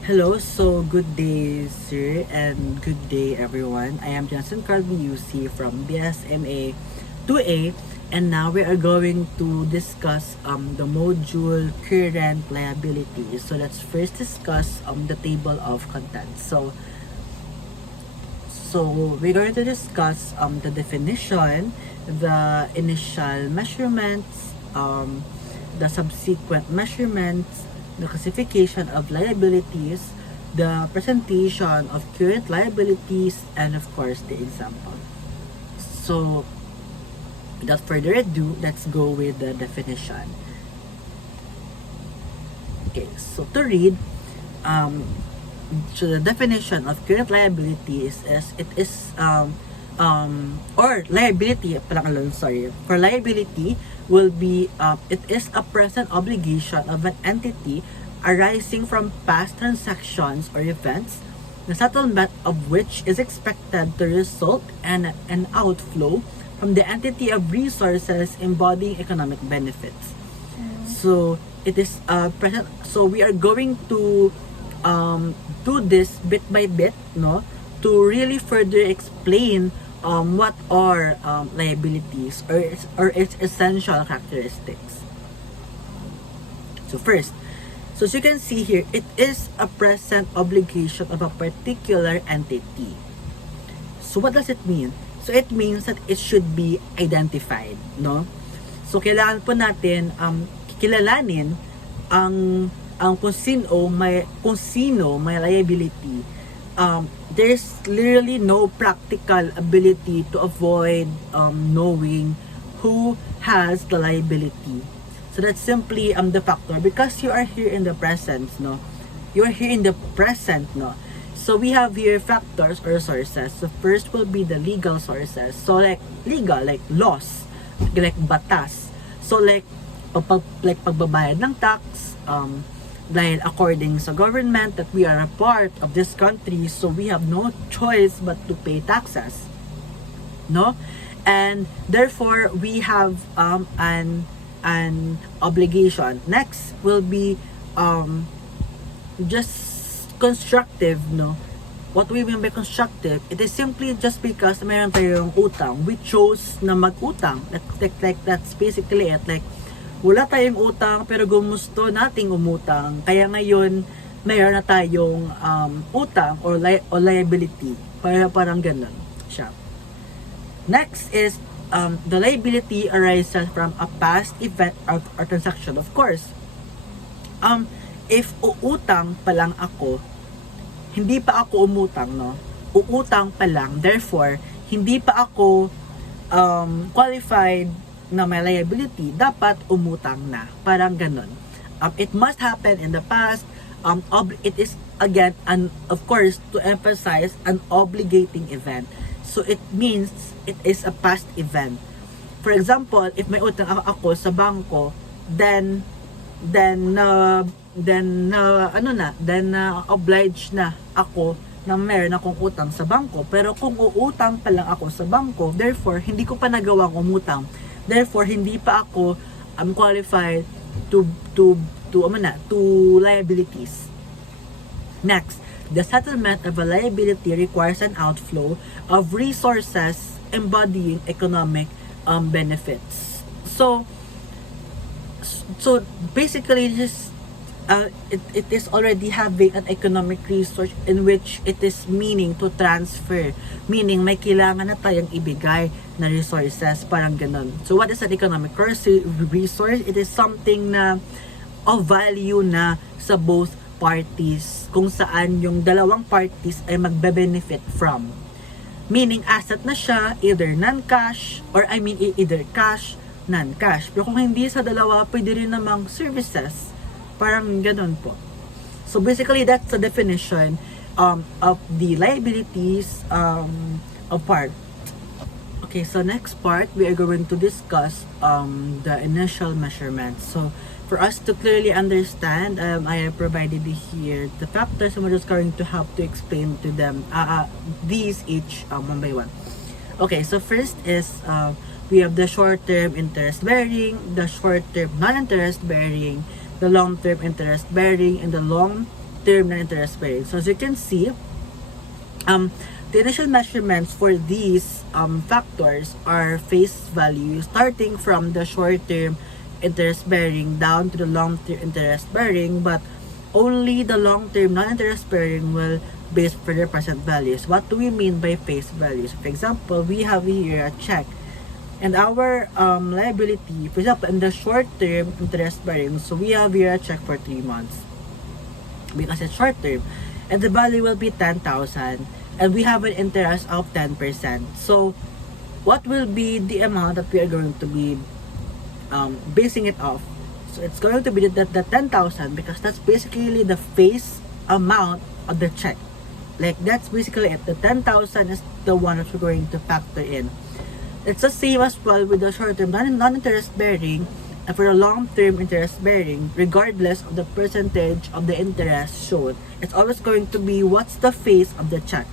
Hello, so good day, sir, and good day, everyone. I am Johnson Carby UC from BSMA2A, and now we are going to discuss the module current liabilities. So let's first discuss the table of contents. So we're going to discuss the definition, the initial measurements, the subsequent measurements, the classification of liabilities, the presentation of current liabilities, and of course the example. So without further ado, let's go with the definition. Okay, so to read, um, so the definition of current liability is it is or liability sorry, for liability will be it is a present obligation of an entity arising from past transactions or events, the settlement of which is expected to result in an outflow from the entity of resources embodying economic benefits. So it is present. So we are going to do this bit by bit, no, to really further explain what are liabilities or its essential characteristics. So first, so as you can see here, it is a present obligation of a particular entity. So what does it mean? So it means that it should be identified, no? So kailangan po natin kilalanin ang kung sino may liability. There's literally no practical ability to avoid knowing who has the liability. So that's simply the factor, because you are here in the present, no? You are here in the present, no? So we have here factors or sources. So first will be the legal sources. So like legal, like laws, like batas. So like pagbabayad ng tax, dahil according sa government that we are a part of this country, so we have no choice but to pay taxes, no? And therefore we have an obligation. Next will be just constructive, no? What we mean by constructive, it is simply just because mayroon tayong utang, we chose na mag-utang. Like that's basically it. Like wala tayong utang pero gumusto nating umutang, kaya ngayon mayroon na tayong utang or liability. Parang ganun siya. Next is the liability arises from a past event or transaction. Of course, if uutang pa lang ako, hindi pa ako umutang, no? Uutang pa lang, therefore hindi pa ako qualified na may liability, dapat umutang na. Parang ganun. It must happen in the past. It is again, and of course, to emphasize, an obligating event. So it means it is a past event. For example, if may utang ako sa bangko, then obliged na ako na meron akong utang sa bangko. Pero kung uutang pa lang ako sa bangko, therefore hindi ko pa nagawang umutang, therefore hindi pa ako qualified to liabilities. Next, the settlement of a liability requires an outflow of resources embodying economic benefits. So basically, just it is already having an economic resource in which it is meaning to transfer, meaning may kailangan na tayong ibigay na resources, parang ganun. So what is an economic resource? It is something na of value na sa both parties, kung saan yung dalawang parties ay magbe-benefit from, meaning asset na siya, either non-cash or either cash, non-cash. Pero kung hindi sa dalawa, pwede rin namang services. Parang ganun po. So basically, that's the definition of the liabilities of part. Okay, so next part, we are going to discuss the initial measurements. So for us to clearly understand, I have provided here the factors, and we're just going to have to explain to them these each one by one. Okay, so first is we have the short-term interest-bearing, the short-term non-interest-bearing, the long-term interest-bearing, and the long long-term non-interest bearing. So as you can see, the initial measurements for these factors are face value starting from the short-term interest bearing down to the long-term interest bearing, but only the long-term non-interest bearing will base for their present values. What do we mean by face values? For example, we have here a check, and our liability, for example, in the short-term interest bearing, so we have here a check for 3 months because it's short-term, and the value will be 10,000, and we have an interest of 10%. So what will be the amount that we are going to be basing it off? So it's going to be the 10,000, because that's basically the face amount of the check. Like, that's basically it. The 10,000 is the one that we're going to factor in. It's the same as well with the short-term non-interest bearing, and for the long-term interest bearing, regardless of the percentage of the interest shown, it's always going to be what's the face of the check.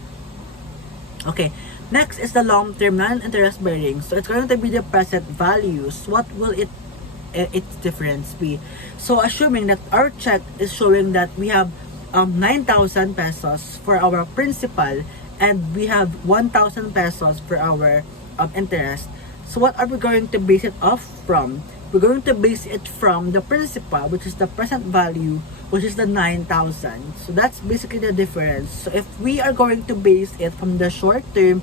Okay, next is the long-term non-interest bearing. So it's going to be the present values. What will its difference be? So assuming that our check is showing that we have 9,000 pesos for our principal, and we have 1,000 pesos for our interest. So what are we going to base it off from? We're going to base it from the principal, which is the present value, which is the 9,000. So that's basically the difference. So if we are going to base it from the short-term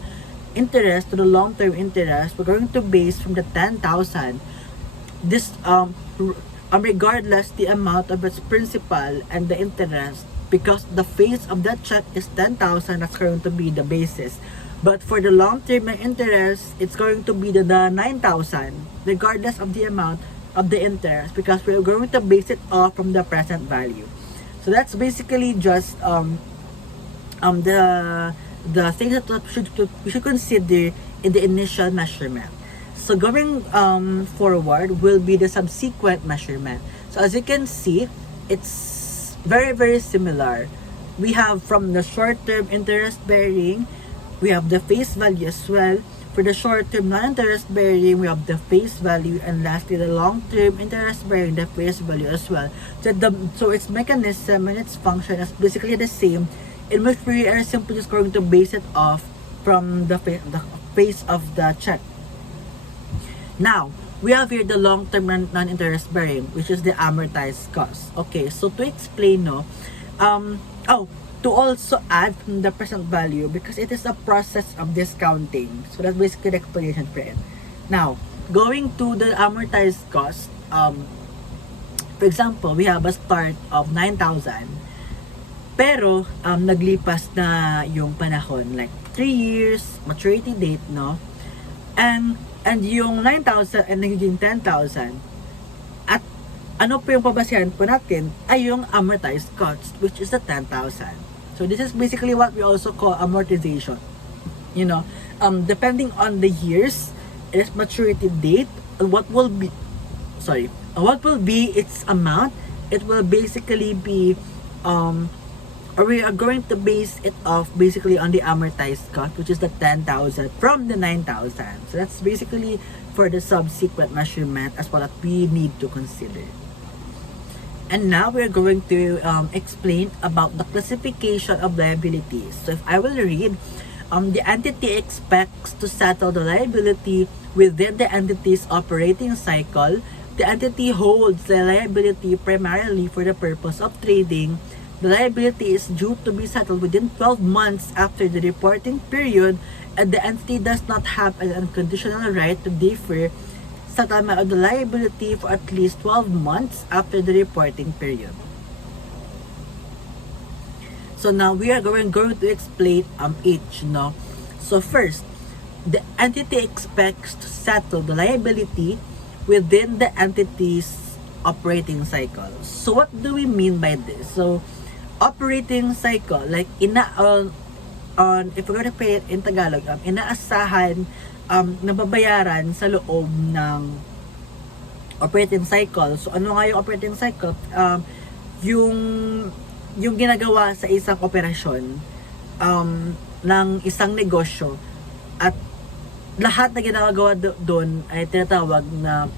interest to the long-term interest, we're going to base from the 10,000. This regardless the amount of its principal and the interest, because the face of that check is 10,000, that's going to be the basis. But for the long-term interest, it's going to be the 9,000, regardless of the amount of the interest, because we're going to base it off from the present value. So that's basically just the things that we should consider in the initial measurement. So going forward will be the subsequent measurement. So as you can see, it's very similar. We have from the short-term interest bearing, we have the face value as well. For the short-term non-interest bearing, we have the face value, and lastly the long-term interest bearing, the face value as well. So its mechanism and its function is basically the same, in which we are simply just going to base it off from the face of the check. Now, we have here the long-term non-interest bearing, which is the amortized cost. Okay, so to explain, to also add from the present value, because it is a process of discounting. So that's basically the explanation for it. Now, going to the amortized cost, for example, we have a start of 9,000, pero naglipas na yung panahon, like 3 years, maturity date, no? And yung 9,000 ay nagiging 10,000. At ano po yung pabasihan po natin ay yung amortized cost, which is the 10,000. So this is basically what we also call amortization. You know, depending on the years, its maturity date, and what will be its amount, it will basically be or we are going to base it off basically on the amortized cost, which is the 10,000 from the 9,000. So that's basically for the subsequent measurement as well that we need to consider. And now we're going to explain about the classification of liabilities. So if I will read, the entity expects to settle the liability within the entity's operating cycle. The entity holds the liability primarily for the purpose of trading. The liability is due to be settled within 12 months after the reporting period, and the entity does not have an unconditional right to defer settlement of the liability for at least 12 months after the reporting period. So now we are going to explain each, no? So first, the entity expects to settle the liability within the entity's operating cycle. So what do we mean by this? So operating cycle, like if we're gonna pay it in Tagalog, inaasahan nababayaran sa loob ng operating cycle. So ano nga yung operating cycle? Yung ginagawa sa isang operasyon ng isang negosyo, at lahat na ginagawa doon ay tinatawag na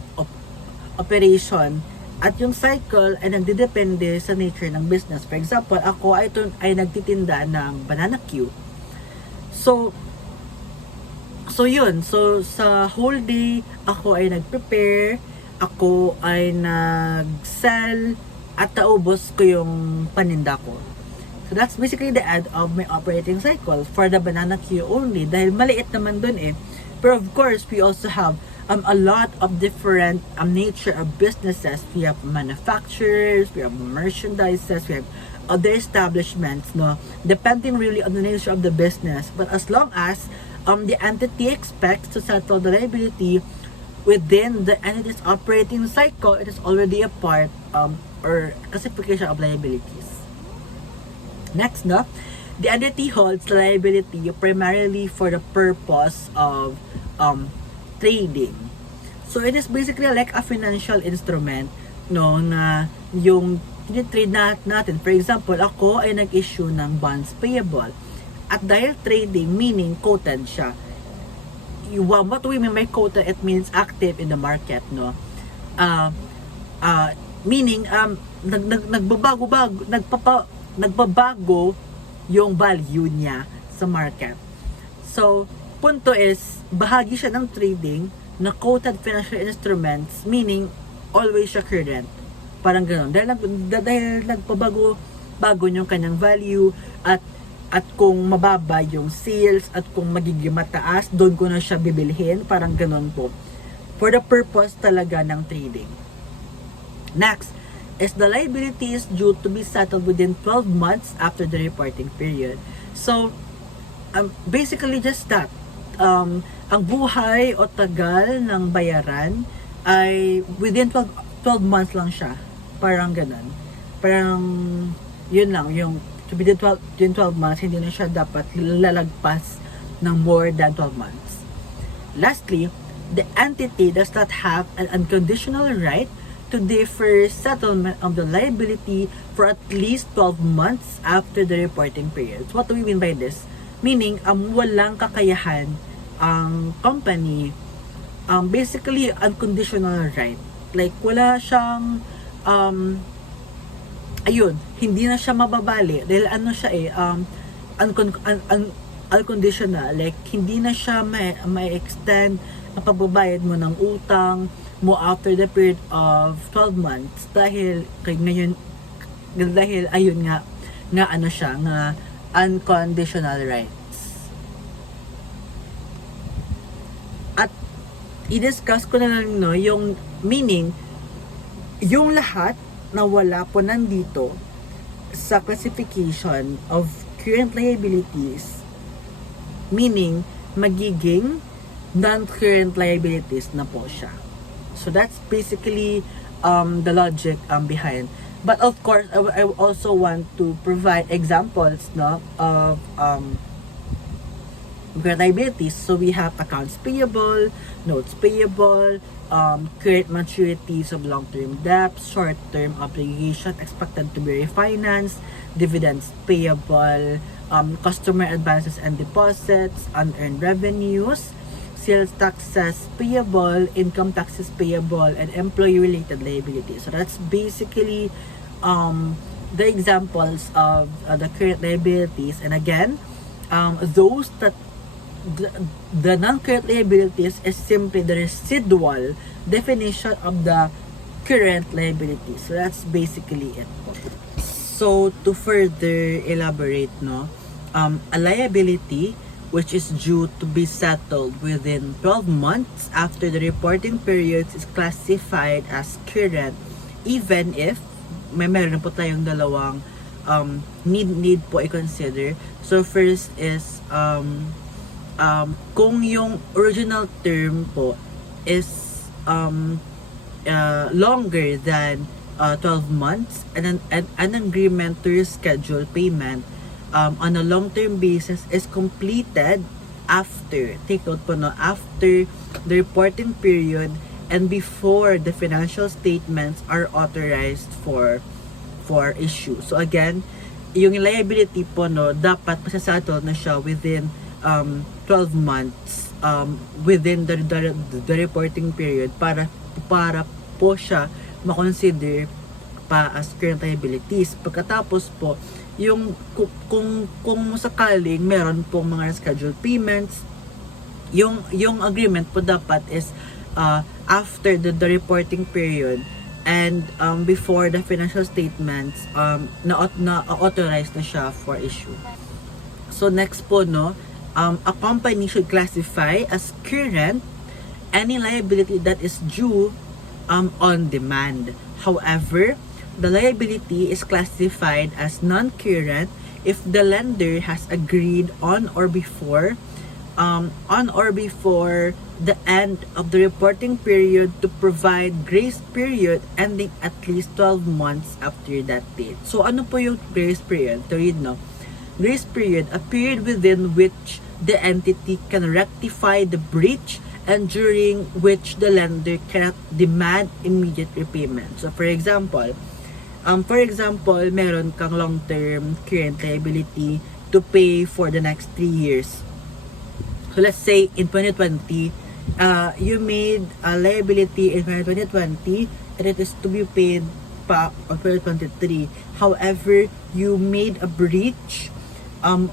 operation At yung cycle ay nagdedepende sa nature ng business. For example, ako ay nagtitinda ng banana Q. So yun. So, sa whole day, ako ay nag-prepare, ako ay nag-sell, at naubos ko yung paninda ko. So, that's basically the end of my operating cycle for the banana Q only. Dahil maliit naman dun eh. But of course, we also have a lot of different nature of businesses. We have manufacturers, we have merchandises, we have other establishments, no? Depending really on the nature of the business. But as long as the entity expects to settle the liability within the entity's operating cycle, it is already a part or classification of liabilities. Next, no? The entity holds liability primarily for the purpose of trading. So it is basically like a financial instrument, no, na yung tinitrade natin. For example, ako ay nag-issue ng bonds payable. At dahil trading, meaning quoted siya. What do we mean by quoted? It means active in the market, no? Meaning, nagbabago yung value niya sa market. So, punto is, bahagi siya ng trading na quoted financial instruments, meaning always siya current. Parang gano'n. Dahil nagpabago yung kanyang value at kung mababa yung sales at kung magiging mataas, doon ko na siya bibilhin. Parang gano'n po. For the purpose talaga ng trading. Next, is the liability is due to be settled within 12 months after the reporting period. So, basically just that. Ang buhay o tagal ng bayaran ay within 12 months lang siya. Parang ganun. Parang, yun lang, yung within 12 months, hindi na siya dapat lalagpas ng more than 12 months. Lastly, the entity does not have an unconditional right to defer settlement of the liability for at least 12 months after the reporting period. So what do we mean by this? Meaning, walang kakayahan ang company, basically, unconditional right. Like, wala siyang, hindi na siya mababali. Dahil siya unconditional. Like, hindi na siya may extend ang pagbabayad mo ng utang mo after the period of 12 months. Dahil ayun nga unconditional rights. At i-discuss ko na lang, no, yung meaning, yung lahat na wala po nandito sa classification of current liabilities, meaning magiging non-current liabilities na po siya. So that's basically the logic behind. But of course, I also want to provide examples, no, of current liabilities. So we have accounts payable, notes payable, current maturities of long-term debt, short-term obligation expected to be refinanced, dividends payable, customer advances and deposits, unearned revenues, sales taxes payable, income taxes payable, and employee-related liabilities. So that's basically the examples of the current liabilities. And again, those that the non-current liabilities is simply the residual definition of the current liabilities. So that's basically it. So to further elaborate, no, a liability which is due to be settled within 12 months after the reporting periods is classified as current, even if meron po tayong dalawang need po i-consider. So first is kung yung original term po is longer than 12 months and an agreement to reschedule payment on a long-term basis is completed after, take note po, no, after the reporting period and before the financial statements are authorized for issue. So again, yung liability po, no, dapat masasettle na siya within 12 months within the reporting period para po siya makonsider pa as current liabilities. Pagkatapos po, yung kung sakaling meron pong mga scheduled payments, yung agreement po dapat is after the reporting period and before the financial statements na authorized na siya for issue. So next po, no, a company should classify as current any liability that is due on demand. However, the liability is classified as non-current if the lender has agreed on or before the end of the reporting period to provide grace period ending at least 12 months after that date. So ano po yung grace period? To read, no? Grace period, a period within which the entity can rectify the breach and during which the lender cannot demand immediate repayment. So for example, meron kang long-term current liability to pay for the next 3 years. So let's say in 2020, you made a liability in 2020 and it is to be paid pa on 2023. However, you made a breach on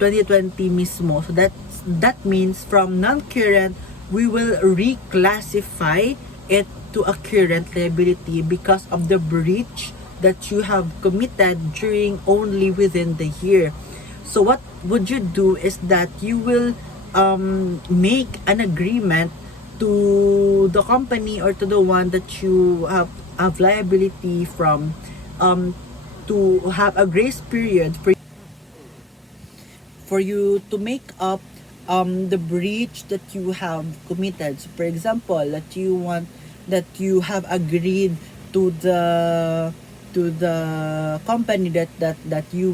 2020 mismo. So that means from non-current, we will reclassify it to a current liability because of the breach that you have committed during only within the year. So what would you do is that you will make an agreement to the company or to the one that you have liability from to have a grace period for you to make up the breach that you have committed. So for example, that you have agreed to the company that you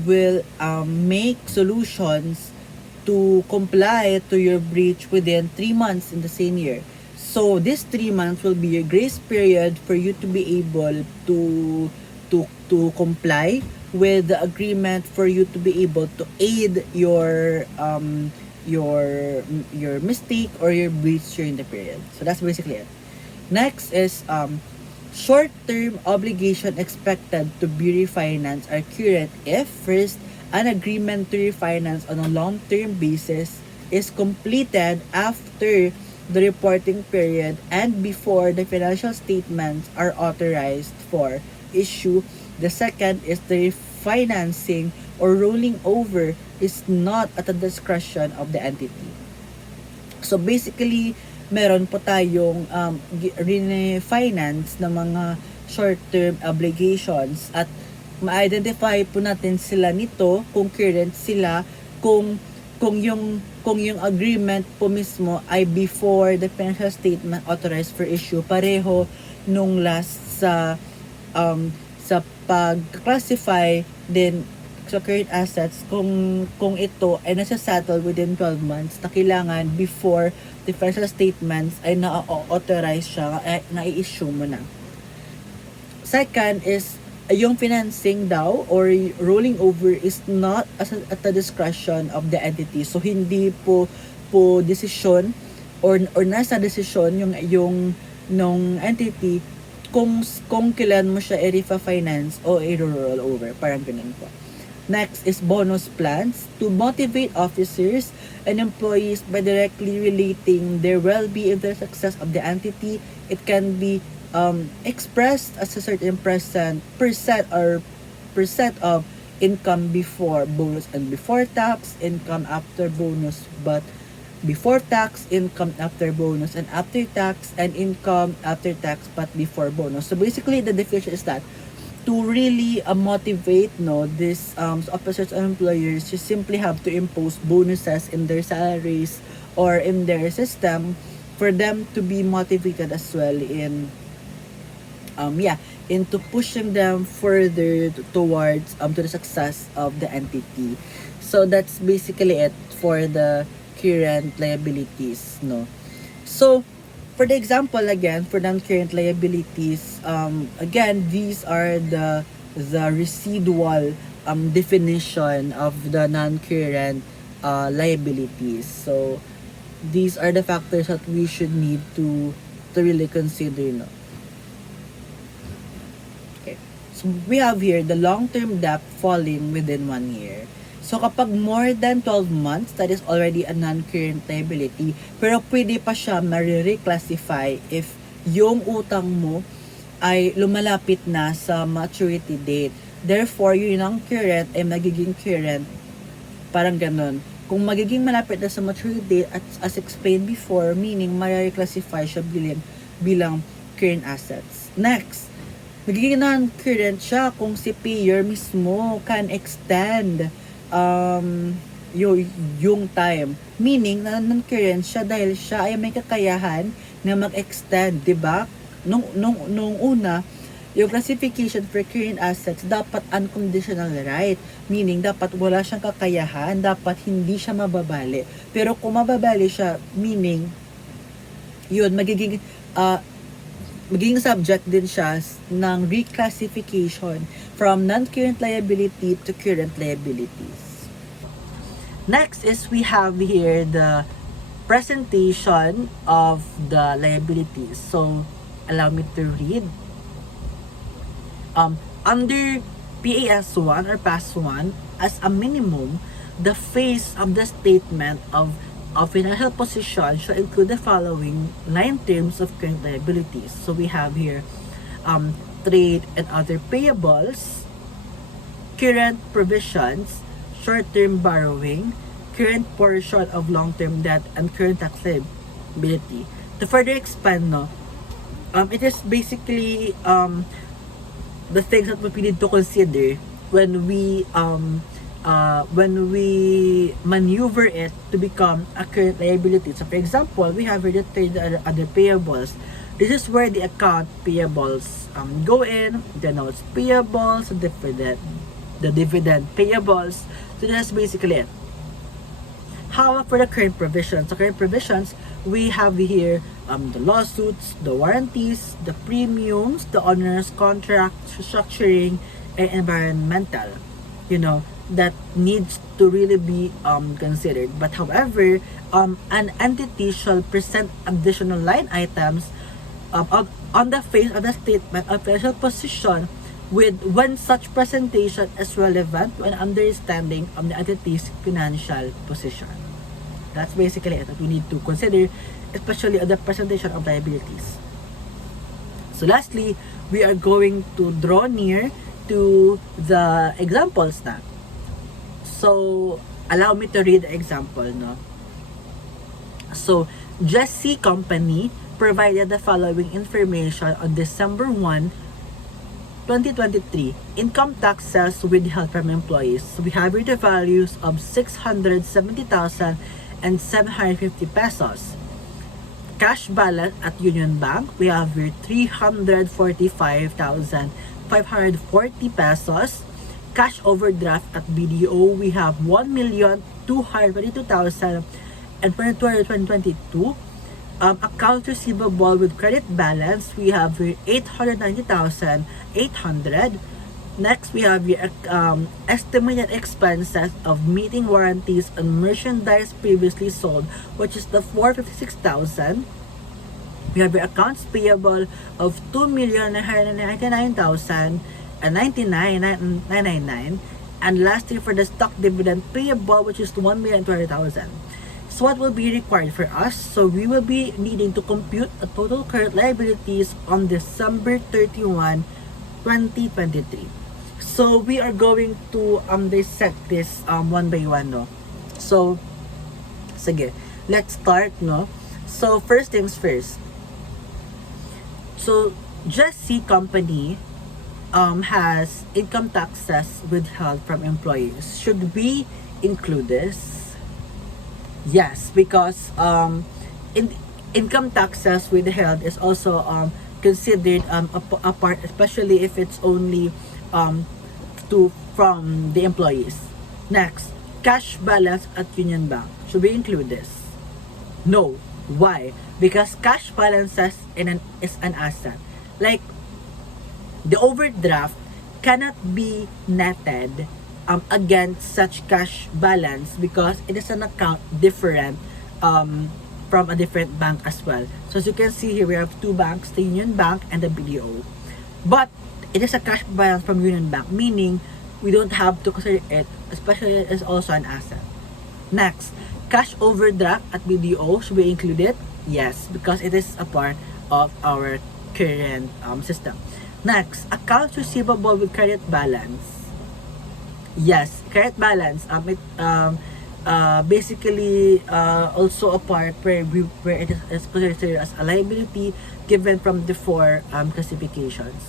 will make solutions to comply to your breach within 3 months in the same year. So this 3 months will be your grace period for you to be able to comply with the agreement, for you to be able to aid your mistake or your breach during the period. So that's basically it. Next is short-term obligation expected to be refinanced are current if first, an agreement to refinance on a long-term basis is completed after the reporting period and before the financial statements are authorized for issue. The second is the refinancing or rolling over is not at the discretion of the entity. So basically, meron po tayong refinance ng mga short-term obligations at ma-identify po natin sila nito kung current sila, kung yung agreement po mismo ay before the financial statement authorized for issue, pareho nung last sa pag-classify din sa current assets, kung ito ay nasa-settle within 12 months na kailangan before the financial statements ay na-authorize siya, na-i-issue mo na. Second is, yung financing daw or rolling over is not at the discretion of the entity. So, hindi po decision or nasa decision yung nung entity kung kailan mo siya i-refinance o i-roll over. Parang ganun po. Next is bonus plans to motivate officers and employees by directly relating their well-being to the success of the entity. It can be expressed as a certain percent of income before bonus and before tax, income after bonus but before tax, income after bonus and after tax, and income after tax but before bonus. So basically, the definition is that to really motivate these officers and employers, you simply have to impose bonuses in their salaries or in their system for them to be motivated as well into pushing them further towards to the success of the entity. So that's basically it for the current liabilities, no. So for the example again, for non-current liabilities, again, these are the residual definition of the non-current liabilities. So these are the factors that we should need to to really consider, no? Okay. So, we have here the long-term debt falling within 1 year. So, kapag more than 12 months, that is already a non-current liability. Pero pwede pa siya ma-reclassify if yung utang mo ay lumalapit na sa maturity date. Therefore, yun ang current ay magiging current. Parang ganun. Kung magiging malapit na sa maturity date, as explained before, meaning ma-reclassify siya bilang current assets. Next, magiging non-current siya kung si payer mismo can extend yung time. Meaning, non-current siya dahil siya ay may kakayahan na mag-extend, di ba? Nung una, yung classification for current assets dapat unconditional right. Meaning, dapat wala siyang kakayahan, dapat hindi siya mababali. Pero kung mababali siya, meaning, yun, magiging subject din siya ng reclassification from non-current liability to current liabilities. Next is we have here the presentation of the liabilities. So, allow me to read. Under PAS1 or PAS1, as a minimum, the face of the statement of financial position shall include the following 9 terms of current liabilities. So we have here trade and other payables, current provisions, short-term borrowing, current portion of long-term debt, and current tax liability. To further expand, no, it is basically the things that we need to consider when we maneuver it to become a current liability. So for example, we have here the trade and other payables. This is where the account payables go in, the notes payables, the dividend payables. So that's basically it. How for the current provisions? So current provisions, we have here the lawsuits, the warranties, the premiums, the onerous contract, structuring, and environmental. You know, that needs to really be considered. But however, an entity shall present additional line items on the face of the statement of financial position when such presentation is relevant to an understanding of the entity's financial position. That's basically it that we need to consider, especially on the presentation of liabilities. So lastly, we are going to draw near to the examples na. So, allow me to read the example, no? So, Jesse Company provided the following information on December 1, 2023. Income taxes withheld from employees. So, we have here the values of 670,000 and 750 pesos. Cash balance at Union Bank, we have here 345,540 pesos. Cash overdraft at BDO, we have 1,222,000 and for 2022. Account receivable with credit balance, we have 890,800. Next, we have your estimated expenses of meeting warranties on merchandise previously sold, which is the 456,000. We have your accounts payable of 2,999,000 and 99,999. And lastly, for the stock dividend payable, which is 1,200,000. So what will be required for us? So we will be needing to compute a total current liabilities on December 31, 2023. So we are going to dissect this one by one, no. So sige, let's start, no. So first things first. So Jesse Company has income taxes withheld from employees. Should we include this? Yes, because income taxes withheld is also considered a part, especially if it's only from the employees. Next, cash balance at Union Bank. Should we include this? No. Why? Because cash balances is an asset. Like, the overdraft cannot be netted against such cash balance because it is an account different from from a different bank as well. So as you can see here, we have two banks, the Union Bank and the BDO. But it is a cash balance from Union Bank, meaning we don't have to consider it, especially as also an asset. Next, cash overdraft at BDO should be included. Yes, because it is a part of our current system. Next, accounts receivable with credit balance. Yes, credit balance. Basically also a part where it is considered as a liability given from the four classifications.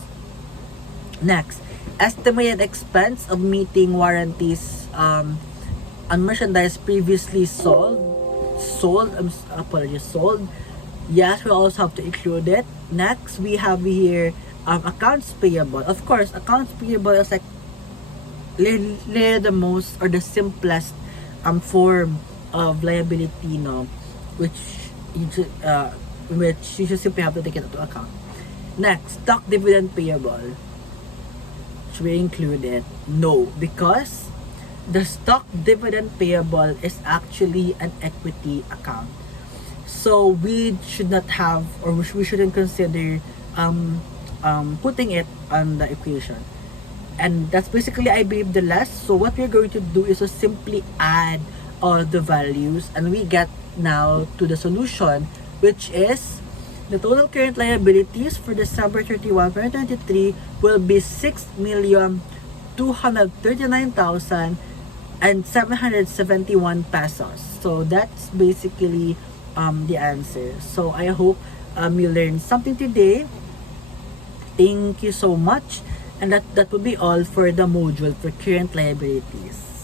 Next, estimated expense of meeting warranties on merchandise previously sold. Yes, we also have to include it. Next, we have here accounts payable. Of course, accounts payable is like literally the most or the simplest form of liability, no, which you should simply have to take it into account. Next, stock dividend payable. Should we include it? No, because the stock dividend payable is actually an equity account. So we should not have, or we shouldn't consider putting it on the equation. And that's basically, I believe, the last. So what we're going to do is to simply add all the values, and we get now to the solution, which is the total current liabilities for December 31, 2023 will be 6,239,771 pesos. So that's basically the answer. So I hope you learned something today. Thank you so much. And that will be all for the module for current liabilities.